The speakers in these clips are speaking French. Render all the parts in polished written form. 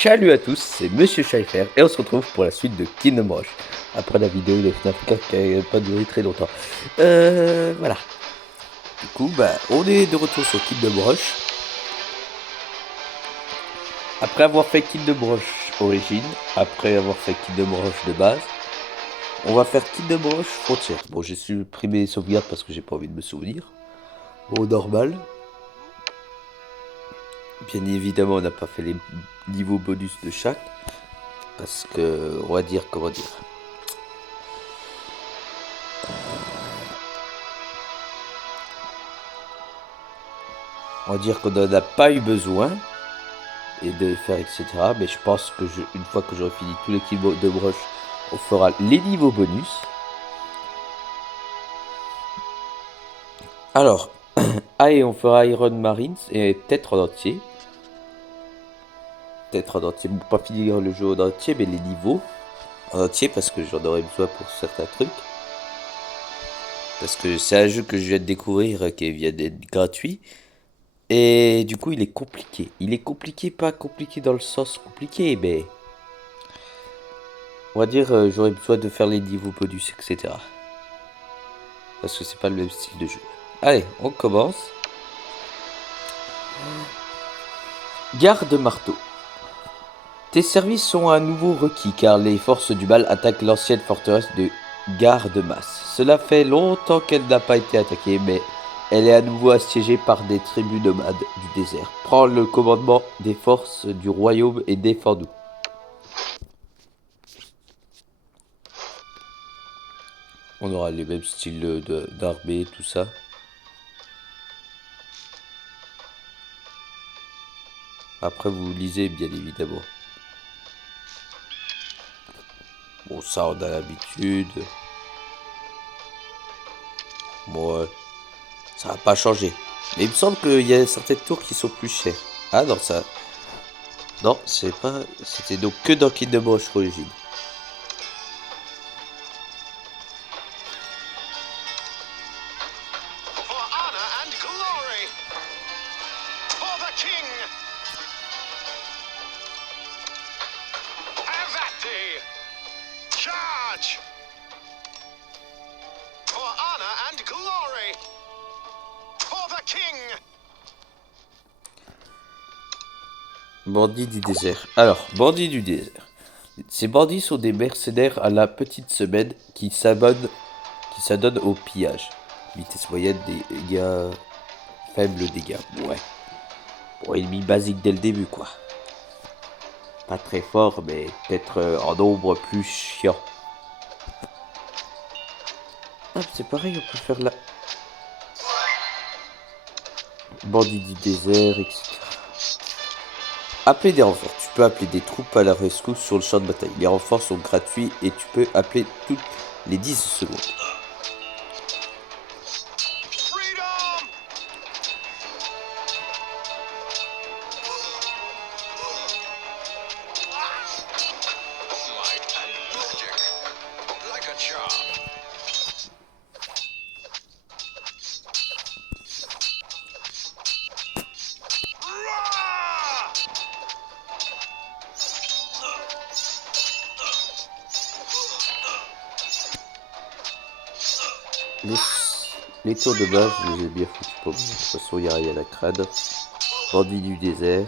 Salut à tous, c'est Monsieur Scheifer et on se retrouve pour la suite de Kingdom Rush. Après la vidéo de FNAF 4 qui n'a pas duré très longtemps. Voilà. Du coup, on est de retour sur Kingdom Rush. Après avoir fait Kingdom Rush Origin, après avoir fait Kingdom Rush de base, on va faire Kingdom Rush Frontier. Bon, j'ai supprimé les sauvegardes parce que j'ai pas envie de me souvenir. Au normal. Bien évidemment, on n'a pas fait les niveaux bonus de chaque. Parce que, on va dire, comment dire. On va dire qu'on n'en a pas eu besoin. Et de faire etc. Mais je pense que une fois que j'aurai fini tous les niveaux de brush, on fera les niveaux bonus. Alors, et on fera Iron Marines et peut-être en entier. Peut-être en entier, pas finir le jeu en entier, mais les niveaux en entier parce que j'en aurai besoin pour certains trucs. Parce que c'est un jeu que je viens de découvrir qui vient d'être gratuit. Et du coup, il est compliqué. Il est compliqué, pas compliqué dans le sens compliqué, mais on va dire j'aurais besoin de faire les niveaux bonus, etc. Parce que c'est pas le même style de jeu. Allez, on commence. Garde-marteau. Tes services sont à nouveau requis car les forces du mal attaquent l'ancienne forteresse de Garde-Masse. Cela fait longtemps qu'elle n'a pas été attaquée, mais elle est à nouveau assiégée par des tribus nomades du désert. Prends le commandement des forces du royaume et défends-nous. On aura les mêmes styles d'armée, tout ça. Après, vous lisez, bien évidemment. Bon, ça, on a l'habitude. Bon, ça va pas changer. Mais il me semble qu'il y a certaines tours qui sont plus chères. Ah non, ça... Non, c'est pas... C'était donc que dans Kingdom Rush Origin. Bandits du désert. Alors, bandits du désert. Ces bandits sont des mercenaires à la petite semaine qui s'adonnent au pillage. Vitesse moyenne, dégâts... Faible dégâts, ouais. Bon, ennemi basique dès le début, quoi. Pas très fort, mais peut-être en nombre plus chiant. Ah, c'est pareil, on peut faire la... Bandits du désert, etc. Appeler des renforts. Tu peux appeler des troupes à la rescousse sur le champ de bataille. Les renforts sont gratuits et tu peux appeler toutes les 10 secondes. Les tours de base, je les ai bien foutus pour moi. De toute façon, il n'y a rien à crade. Bandit du désert.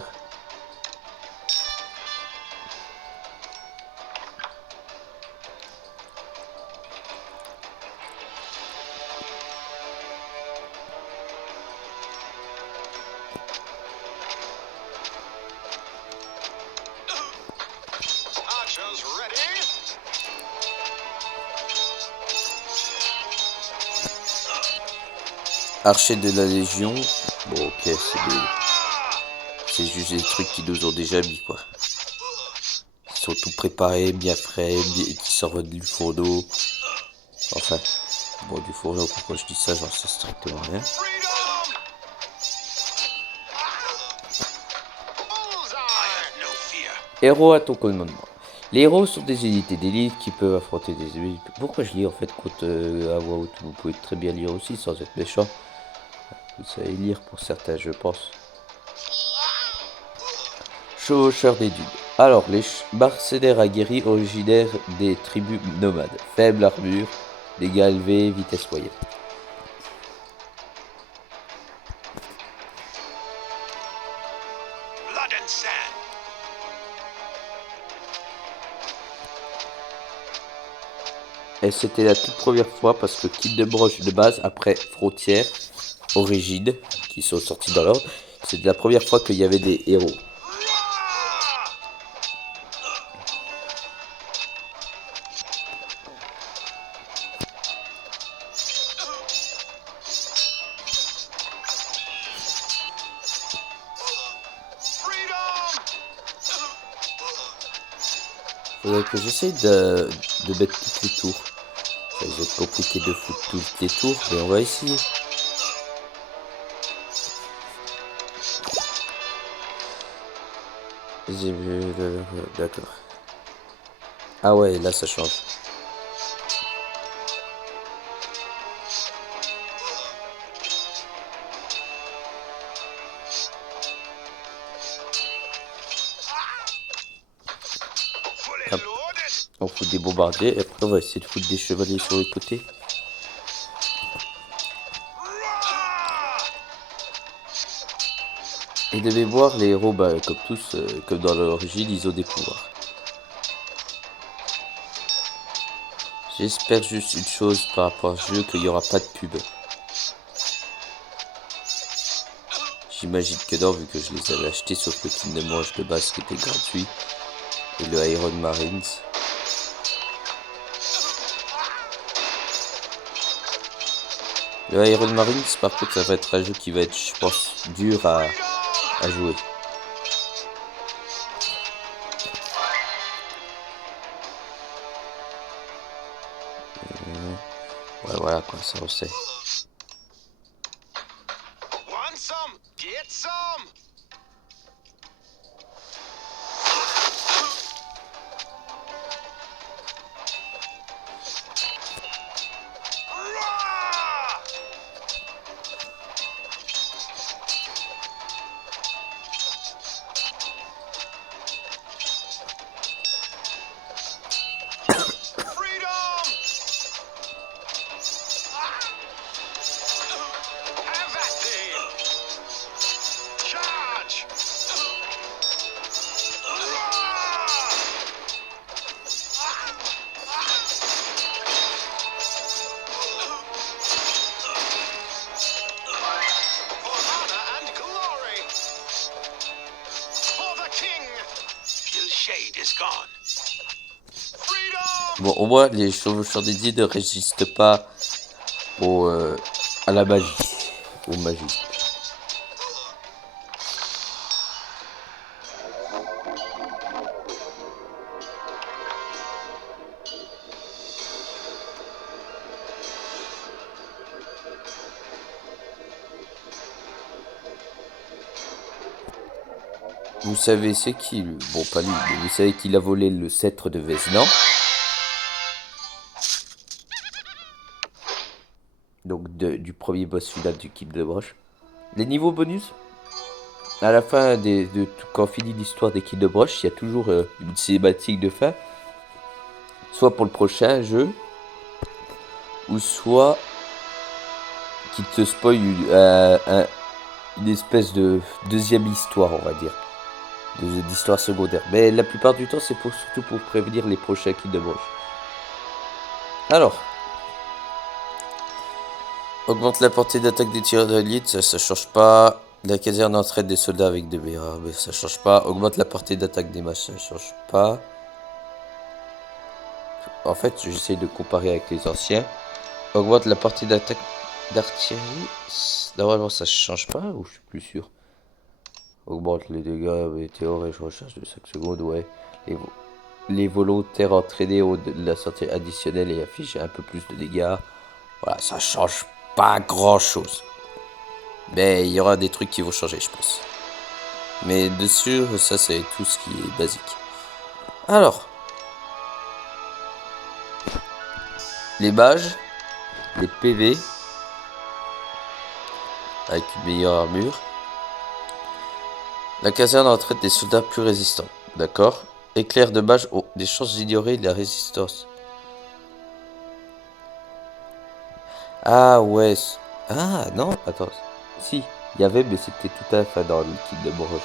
Archer de la Légion. Bon, ok, c'est juste des trucs qui nous ont déjà mis, quoi. Ils sont tout préparés, bien frais, qui sortent du fourneau. Enfin, bon, du fourneau, pourquoi je dis ça, j'en sais strictement rien. Héros à ton commandement. Les héros sont des unités d'élite qui peuvent affronter des ennemis. Pourquoi je lis en fait quand à voix haute? Vous pouvez très bien lire aussi sans être méchant. Vous savez lire pour certains, je pense. Chevaucheur des dunes. Alors, les mercenaires aguerris originaires des tribus nomades. Faible armure, dégâts élevés, vitesse moyenne. Et c'était la toute première fois parce que Kid de Broche de base, après Frontières, Origine, qui sont sortis dans l'ordre, c'était la première fois qu'il y avait des héros. Faudrait que j'essaye de mettre toutes les tours. Ça va être compliqué de foutre toutes les tours, mais on va essayer. J'ai vu d'accord. Ah ouais, là ça change. Hop. On fout des bombardiers et après on va essayer de foutre des chevaliers sur les côtés. Et de mémoire, les héros, bah, comme tous, comme dans l'origine, ils ont des pouvoirs. J'espère juste une chose par rapport à ce jeu, qu'il n'y aura pas de pub. J'imagine que non, vu que je les avais achetés sauf le Kingdom Rush de base qui était gratuit. Et le Iron Marines. Le Iron Marines, par contre, ça va être un jeu qui va être, je pense, dur à jouer. Ouais, voilà quoi, ça on sait. Bon, au moins, les chevaucheurs dédiés ne résistent pas à la magie, aux magies. Vous savez c'est qui, bon pas lui, mais vous savez qu'il a volé le sceptre de Vesnan. Donc du premier boss final du Kid de Broche. Les niveaux bonus, à la fin quand on finit l'histoire des Kid de Broche, il y a toujours une cinématique de fin. Soit pour le prochain jeu, ou soit qui te spoil une espèce de deuxième histoire, on va dire. D'histoire secondaire. Mais la plupart du temps, c'est surtout pour prévenir les prochains Kid de Broche. Alors, augmente la portée d'attaque des tireurs de l'élite, ça change pas. La caserne entraîne des soldats avec des BA, mais ça change pas. Augmente la portée d'attaque des masses, ça change pas. En fait, j'essaie de comparer avec les anciens. Augmente la portée d'attaque d'artillerie. Normalement, ça change pas, ou je suis plus sûr. Augmente les dégâts, météores et je recharge de 5 secondes, ouais. Les volontaires entraînés ont de la santé additionnelle et affichent un peu plus de dégâts. Voilà, ça change pas grand chose. Mais il y aura des trucs qui vont changer, je pense. Mais dessus, ça c'est tout ce qui est basique. Alors, les mages, les PV, avec une meilleure armure. La caserne entraîne des soldats plus résistants, d'accord. Éclair de mage ont des chances d'ignorer la résistance. Ah ouais. Ah non, attends. Si, il y avait, mais c'était tout à la fin dans le kit de broche.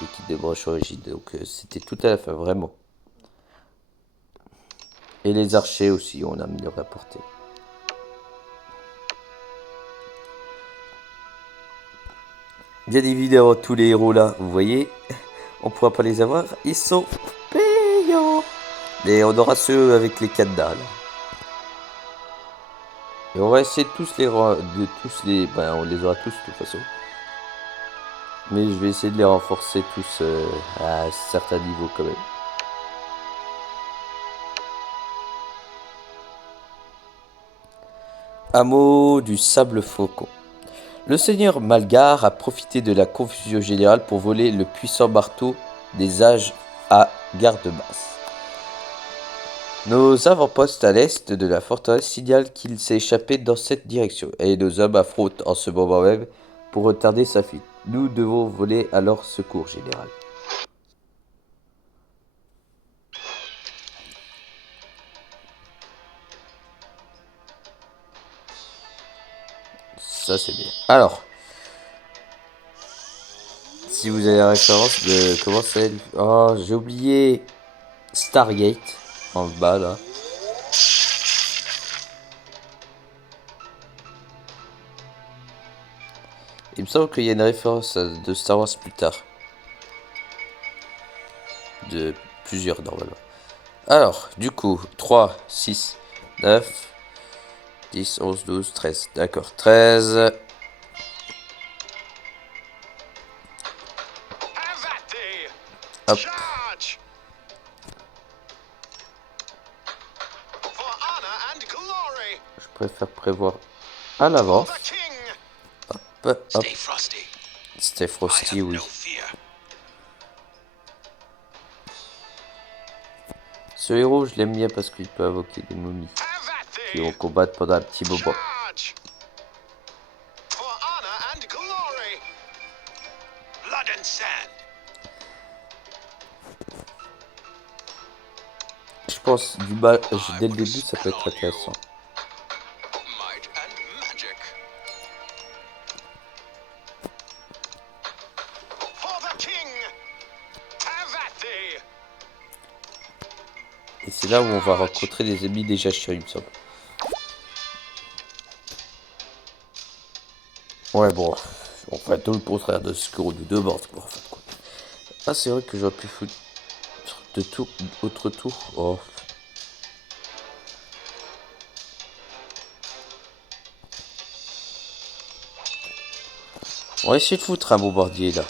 Le kit de broche origine, donc c'était tout à la fin, vraiment. Et les archers aussi, on a amélioré la portée. Bien évidemment, tous les héros là, vous voyez, on pourra pas les avoir, ils sont payants. Et on aura ceux avec les cadenas là. Et on va essayer de tous les, ben on les aura tous de toute façon. Mais je vais essayer de les renforcer tous à certains niveaux quand même. Hameau du sable faucon. Le seigneur Malgar a profité de la confusion générale pour voler le puissant marteau des âges à garde-basse. Nos avant-postes à l'est de la forteresse signalent qu'il s'est échappé dans cette direction, et nos hommes affrontent en ce moment même pour retarder sa fuite. Nous devons voler à leur secours général. Ça c'est bien. Alors, si vous avez la référence de comment c'est... Oh, j'ai oublié Stargate en bas là. Il me semble qu'il y a une référence de Star Wars plus tard. De plusieurs normalement. Alors, du coup, 3, 6, 9, 10, 11, 12, 13. D'accord, 13. Hop. Je préfère prévoir à l'avance. Hop, hop. Stay Frosty, oui. Ce héros, je l'aime bien parce qu'il peut invoquer des momies qui vont combattre pendant un petit moment. Je pense dès le début, ça peut être intéressant. Et c'est là où on va rencontrer des ennemis déjà chiants, il me semble. Ouais, bon, on fait tout le contraire de ce qu'on nous demande, quoi, en fait, quoi. Ah, c'est vrai que j'aurais pu foutre de tour, autre tour. Oh. On va essayer de foutre un bombardier, là.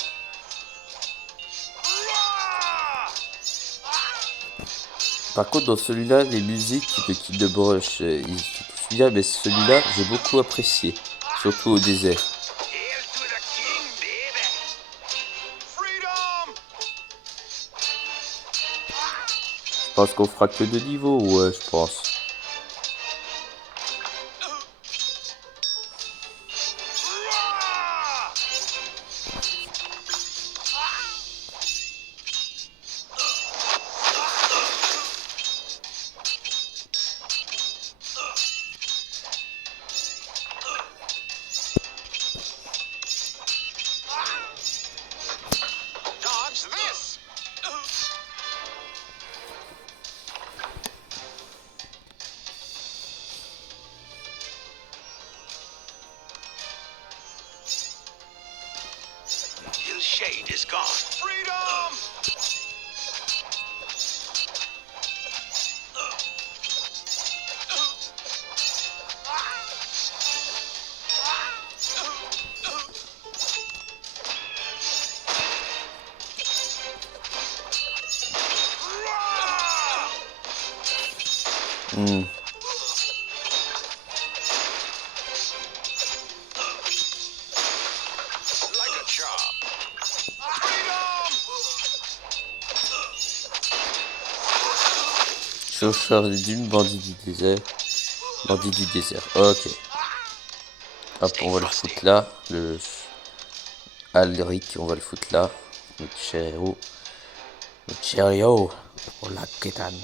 Par contre, dans celui-là, les musiques de Kid de Brush, ils sont tous bien, mais celui-là, j'ai beaucoup apprécié. Surtout au désert. Je pense qu'on fera que 2 niveaux, ouais, je pense. Shade is gone. Freedom! Chauffeur des dunes, bandit du désert. Bandit du désert, ok. Hop, on va le foutre là. Le Alric, on va le foutre là. Notre cher héros. Cheerio. Hola, ¿qué tal?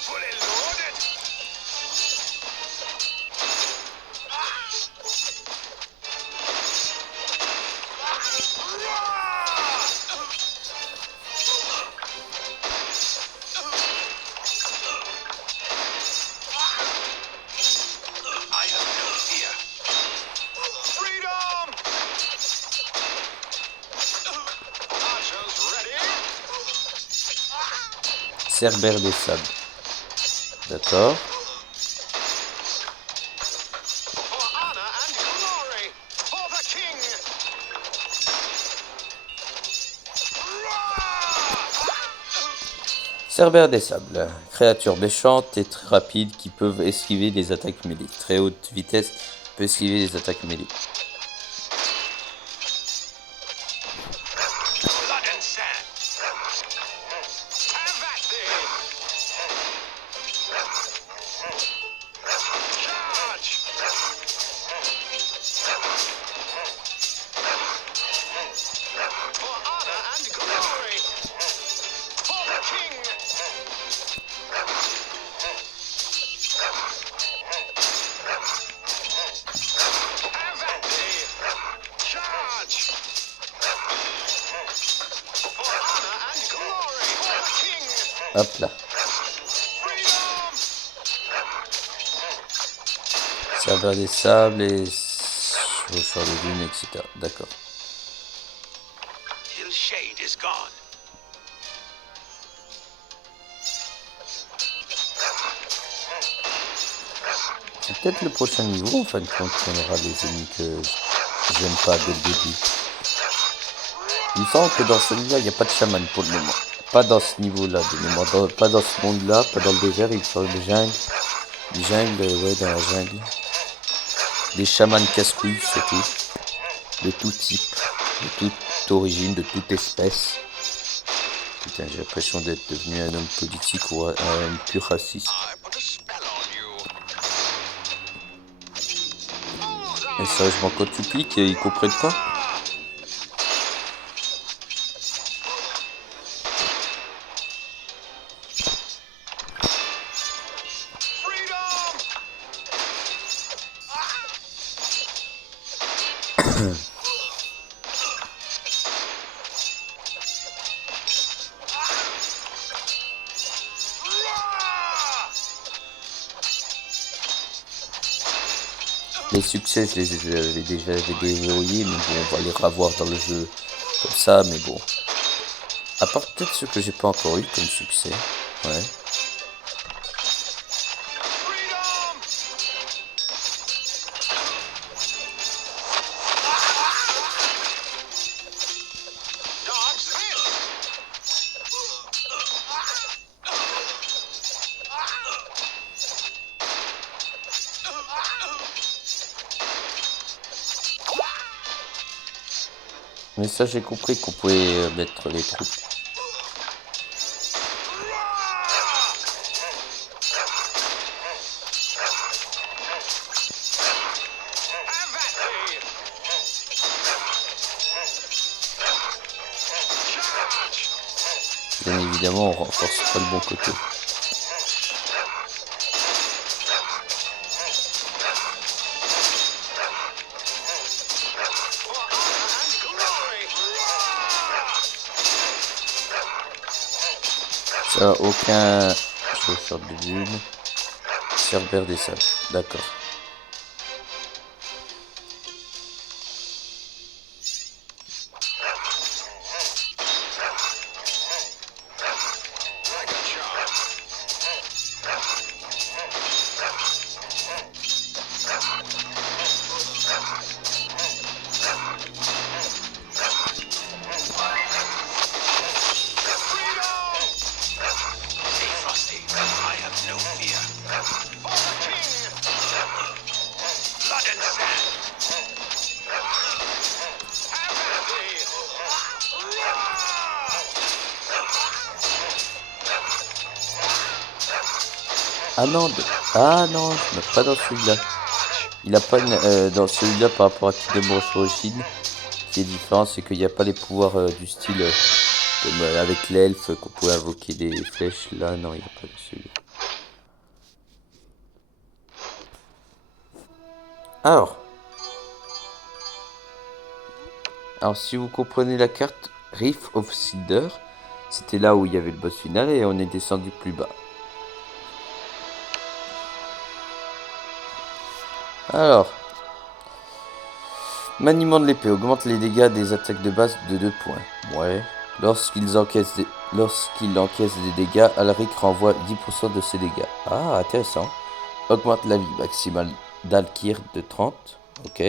Fully loaded. I have no fear. Freedom! Archers ready. Cerbère des sables. D'accord. For honor and glory. For the king. Cerbère des sables. Créatures méchantes et très rapides qui peuvent esquiver les attaques mêlées. Très haute vitesse peut esquiver les attaques mêlées. Blood and sand. Have at thee. Charge. For honor and glory. For the king. Have at thee. Charge. For honor and glory. For the king. Hop là. Freedom. Cerbère des sables et chauffeur de lune, etc. D'accord. His shade is gone. C'est peut-être le prochain niveau en fin de compte qu'on aura des ennemis que j'aime pas dès le début. Il me semble que dans celui-là, il n'y a pas de chaman pour le moment. Pas dans ce niveau-là de mémoire. Pas dans ce monde-là, pas dans le désert, il parle de jungle. Des jungles, ouais, dans la jungle. Des chamans casse-couilles, surtout. De tout type, de toute origine, de toute espèce. Putain, j'ai l'impression d'être devenu un homme politique ou un pur raciste. I put a spell on you. Mais sérieusement, quand tu cliques, ils comprennent pas. Freedom! Les succès, j'avais déjà déverrouillés, mais bon, on va les revoir dans le jeu comme ça, mais bon. À part peut-être ceux que j'ai pas encore eu comme succès. Ouais. Freedom! Dodge this! Mais ça, j'ai compris qu'on pouvait mettre les troupes. Have at thee! Charge! Bien évidemment, on renforce pas le bon côté. For honor and glory! Ça, aucun chauffeur de lune. Cerbère des sables. D'accord. Like a charm. Freedom! Say, Frosty, I have no fear. For the king! Ah non, ah non, pas dans celui-là. Il a pas dans celui-là par rapport à Kingdom Rush Origins, qui est différent, c'est qu'il n'y a pas les pouvoirs du style comme avec l'elfe qu'on pouvait invoquer des flèches. Là, non, il n'y a pas de celui-là. Alors, si vous comprenez la carte Reef of Cinder, c'était là où il y avait le boss final et on est descendu plus bas. Alors, maniement de l'épée augmente les dégâts des attaques de base de 2 points. Ouais. Lorsqu'il encaisse des dégâts, Alaric renvoie 10% de ses dégâts. Ah, intéressant. Augmente la vie maximale d'Alkir de 30. Ok.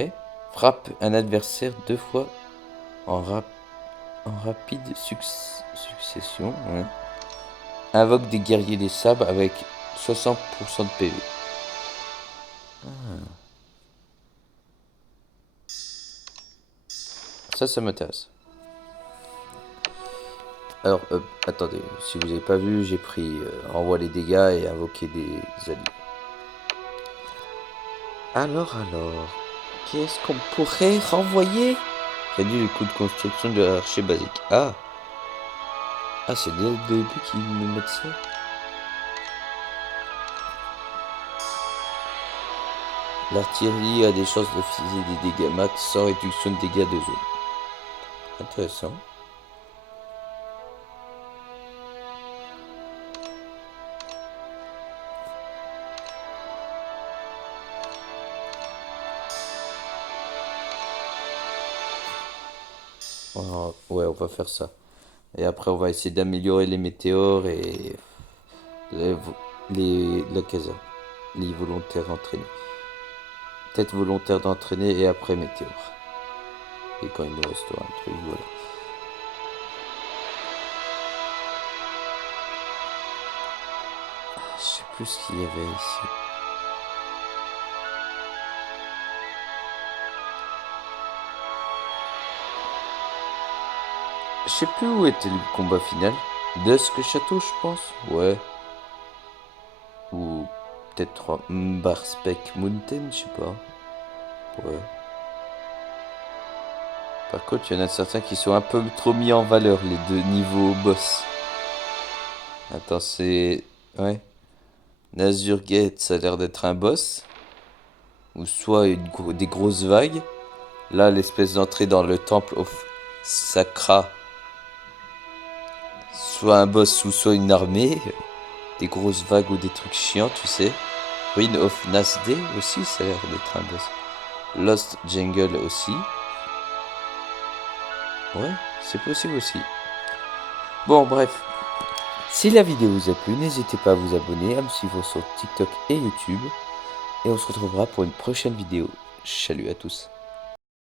Frappe un adversaire 2 fois en rapide succession. Ouais. Invoque des guerriers des sables avec 60% de PV. Ça m'intéresse. Alors, attendez, si vous n'avez pas vu, j'ai pris renvoie les dégâts et invoquer des alliés. Alors, qu'est-ce qu'on pourrait renvoyer? Réduit le coût de construction de l'archer basique. Ah, c'est dès le début qu'ils nous mettent ça. L'artillerie a des chances de viser des dégâts max sans réduction de dégâts de zone. Intéressant. Ouais, on va faire ça. Et après, on va essayer d'améliorer les météores et la casa. Les volontaires entraînés. Peut-être volontaire d'entraîner et après météore. Et quand il nous restera un truc, voilà. Je sais plus ce qu'il y avait ici. Je sais plus où était le combat final. Dusk Château, je pense. Ouais. Ou peut-être Mbarspec Mountain, je sais pas. Ouais. Par contre, il y en a certains qui sont un peu trop mis en valeur, les deux niveaux boss. Attends, c'est... Ouais. Nazurgate, ça a l'air d'être un boss. Ou soit des grosses vagues. Là, l'espèce d'entrée dans le temple of Sakra. Soit un boss ou soit une armée. Des grosses vagues ou des trucs chiants, tu sais. Ruin of Nasde aussi, ça a l'air d'être un boss. Lost Jungle aussi. Ouais, c'est possible aussi. Bon, bref. Si la vidéo vous a plu, n'hésitez pas à vous abonner, à me suivre sur TikTok et YouTube. Et on se retrouvera pour une prochaine vidéo. Salut à tous.